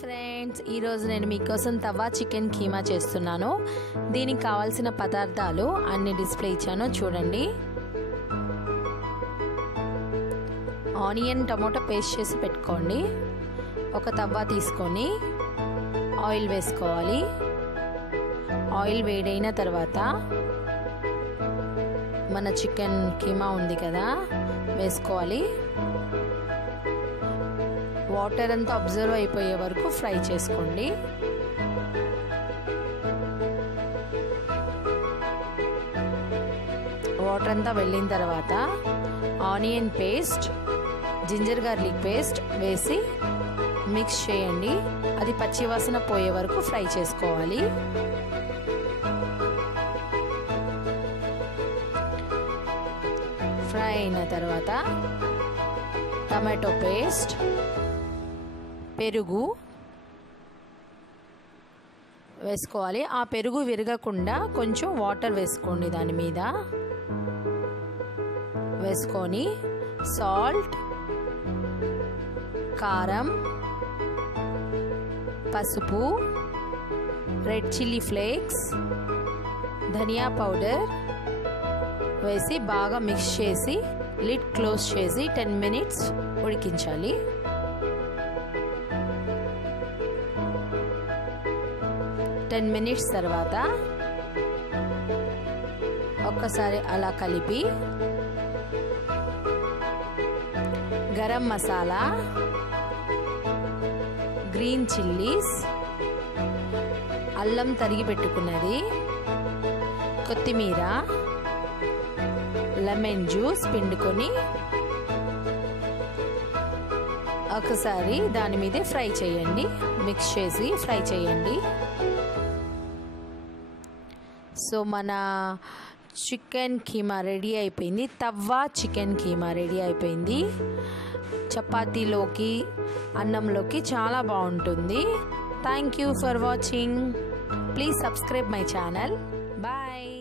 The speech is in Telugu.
ఫ్రెండ్స్, ఈరోజు నేను మీకోసం తవా చికెన్ కీమా చేస్తున్నాను. దీనికి కావాల్సిన పదార్థాలు అన్ని డిస్ప్లే ఇచ్చాను చూడండి. ఆనియన్ టమోటా పేస్ట్ చేసి పెట్టుకోండి. ఒక తవా తీసుకొని ఆయిల్ వేసుకోవాలి. ఆయిల్ వేడైన తర్వాత మన చికెన్ కీమా ఉంది కదా వేసుకోవాలి. వాటర్ అంతా అబ్జర్వ్ అయిపోయే వరకు ఫ్రై చేసుకోండి. వాటర్ అంతా వెళ్ళిన తర్వాత onion paste, ginger garlic paste వేసి మిక్స్ చేయండి. అది పచ్చి వాసన పోయే వరకు ఫ్రై చేసుకోవాలి. ఫ్రై అయిన తర్వాత టమాటో పేస్ట్, పెరుగు వేసుకోవాలి. ఆ పెరుగు విరగకుండా కొంచెం వాటర్ వేసుకోండి. దాని మీద వేసుకొని సాల్ట్, కారం, పసుపు, రెడ్ చిల్లీ ఫ్లేక్స్, ధనియా పౌడర్ వేసి బాగా మిక్స్ చేసి లిడ్ క్లోజ్ చేసి 10 minutes ఉడికించాలి. తర్వాత ఒక్కసారి అలా కలిపి గరం మసాలా, గ్రీన్ చిల్లీస్, అల్లం తరిగి పెట్టుకున్నది, కొత్తిమీర, లెమన్ జ్యూస్ పిండుకొని ఒకసారి దాని మీదే ఫ్రై చేయండి. మిక్స్ చేసి ఫ్రై చేయండి. సో మన చికెన్ కీమా రెడీ అయిపోయింది. తవ్వా చికెన్ కీమా రెడీ అయిపోయింది. చపాతీలోకి, అన్నంలోకి చాలా బాగుంటుంది. Thank you for watching. Please subscribe my channel. Bye.